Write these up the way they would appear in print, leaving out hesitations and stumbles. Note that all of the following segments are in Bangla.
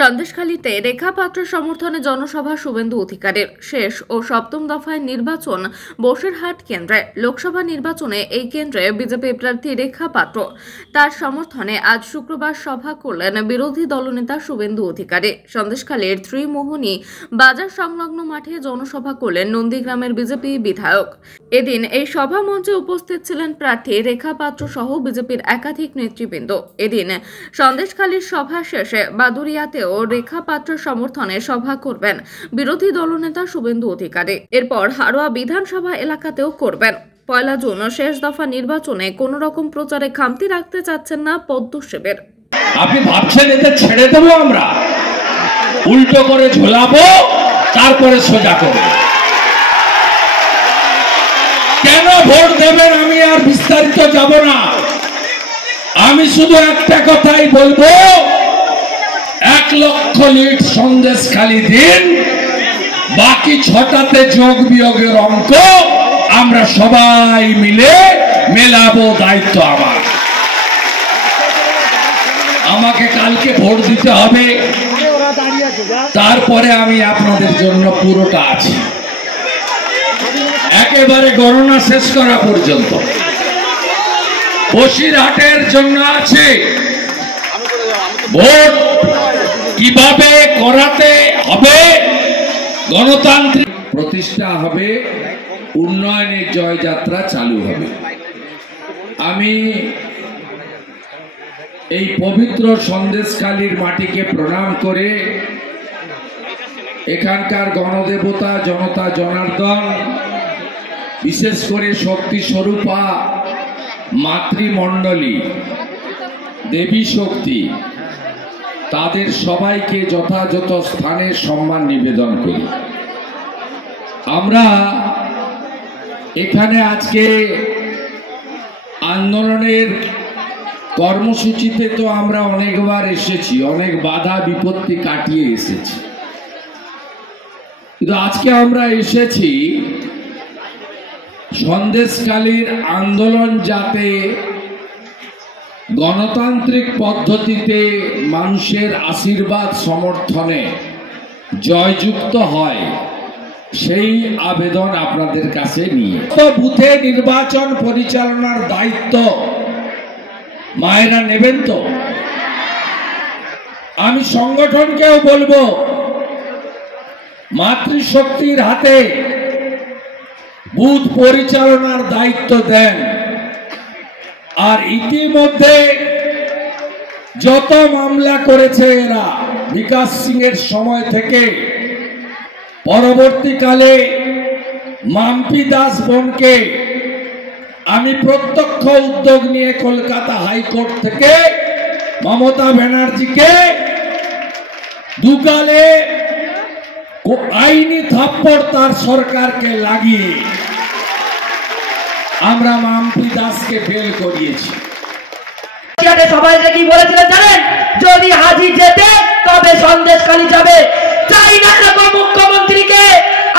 সন্দেশখালীতে রেখা পাত্র সমর্থনে জনসভা শুভেন্দু অধিকারীর শেষ ও সপ্তম দফায় নির্বাচন বসিরহাট কেন্দ্রে। লোকসভা নির্বাচনে এই কেন্দ্রে বিজেপি প্রার্থী রেখা পাত্র। তার সমর্থনে আজ শুক্রবার সভা করলেন বিরোধী দলনেতা শুভেন্দু অধিকারী। সন্দেশখালীর ত্রিমোহনী বাজার সংলগ্ন মাঠে জনসভা করলেন নন্দীগ্রামের বিজেপি বিধায়ক। এদিন এই সভা মঞ্চে উপস্থিত ছিলেন প্রার্থী রেখা পাত্র সহ বিজেপির একাধিক নেতৃবৃন্দ। এদিন সন্দেশখালীর সভা শেষে বাদুরিয়াতেও রেখা পাত্র সমর্থনে সভা করবেন বিরোধী দলনেতা শুভেন্দু অধিকারী। এরপর হারোয়া বিধানসভা এলাকাতেও করবেন। 1 জুন শেষ দফা নির্বাচনে কোন রকম প্রচারে খামতি রাখতে চাচ্ছেন না পদ্মসেবের। আপনি ভাবছেন এতে ছেড়ে দেবো, আমরা উল্টো করে ঝোলাবো, তারপরে সোজা করবো। কেন ভোট দেবেন আমি আর বিস্তারিত যাব না। আমি শুধু একটা কথাই বলবো, 1 লক্ষ লিড সন্দেশখালী দিন, বাকি 6টাতে যোগ বিয়োগের অঙ্ক আমরা সবাই মিলে মেলাবো। দায়িত্ব আমাকে কালকে ভোট দিতে হবে, তারপরে আমি আপনাদের জন্য পুরোটা আছি, একেবারে গণনা শেষ করা পর্যন্ত। বসিরহাটের জন্য আছে ভোট কিভাবে করাতে হবে, গণতান্ত্রিক প্রতিষ্ঠা হবে, উন্নয়নের জয়যাত্রা চালু হবে। আমি এই পবিত্র সন্দেশখালীর মাটিকে প্রণাম করে এখানকার গণদেবতা জনতা জনার্দন, বিশেষ করে শক্তি স্বরূপা মাতৃমণ্ডলী দেবী শক্তি, তাদের সবাইকে যথাযথ স্থানে সম্মান নিবেদন করি। আমরা এখানে আজকে আন্দোলনের কর্মসূচিতে তো আমরা অনেকবার এসেছি, অনেক বাধা বিপত্তি কাটিয়ে এসেছি, কিন্তু আজকে আমরা এসেছি সন্দেশখালীর আন্দোলন যাতে গণতান্ত্রিক পদ্ধতিতে মানুষের আশীর্বাদ সমর্থনে জয়যুক্ত হয়, সেই আবেদন আপনাদের কাছে নিয়ে। তো বুথে নির্বাচন পরিচালনার দায়িত্ব মায়েরা নেবেন তো। আমি সংগঠনকেও বলবো, মাতৃশক্তির হাতে বুথ পরিচালনার দায়িত্ব দেন। আর ইতিমধ্যে যত মামলা করেছে এরা, বিকাশ সিং এর সময় থেকে পরবর্তীকালে মাম্পি দাস বোনকে আমি প্রত্যক্ষ উদ্যোগ নিয়ে কলকাতা হাইকোর্ট থেকে মমতা ব্যানার্জিকে দুগালে আইনি থাপ্পড় তার সরকারকে লাগিয়ে আমরা মাম্পি দাসকে ফেল করিয়েছি। সবাইকে কি বলেছিলেন জানেন? যদি হাজি যেতে তবে সন্দেশখালী যাবে। চাই না এরকম মুখ্যমন্ত্রীকে।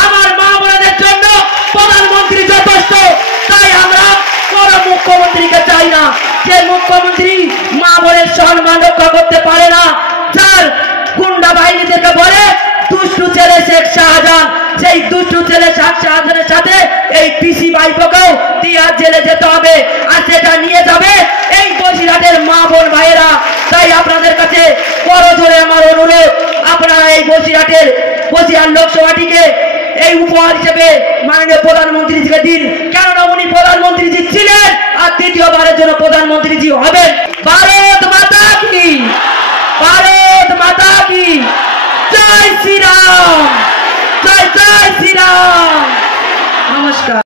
আমার মা বোনদের জন্য প্রধানমন্ত্রী যথেষ্ট, তাই আমরা কোনো মুখ্যমন্ত্রীকে চাই না। যে মুখ্যমন্ত্রী মা বোনের সম্মান রক্ষা করতে পারে না, যার গুন্ডা বাহিনী থেকে বলে দুষ্টু ছেলে শেখ শাহজাহান, সেই দুষ্টু ছেলে শেখ শাহজাহানের সাথে এই পিসি ভাইপোকেও তিহার জেলে যেতে হবে, আর সেটা নিয়ে যাবে এই বসিরহাটের মা বোন ভাইয়েরা। তাই আপনাদের কাছে বড় জোরে আমার অনুরোধ, আপনারা এই বসিরহাট লোকসভাটিকে এই উপহার হিসেবে মাননীয় প্রধানমন্ত্রীজিকে দিন, কেননা উনি প্রধানমন্ত্রীজি ছিলেন আর দ্বিতীয়বারের জন্য প্রধানমন্ত্রীজি হবেন। ভারত মাতা কি, ভারত মাতা কি, জয় শ্রীরাম, জয় জয় শ্রীরাম। নমস্কার।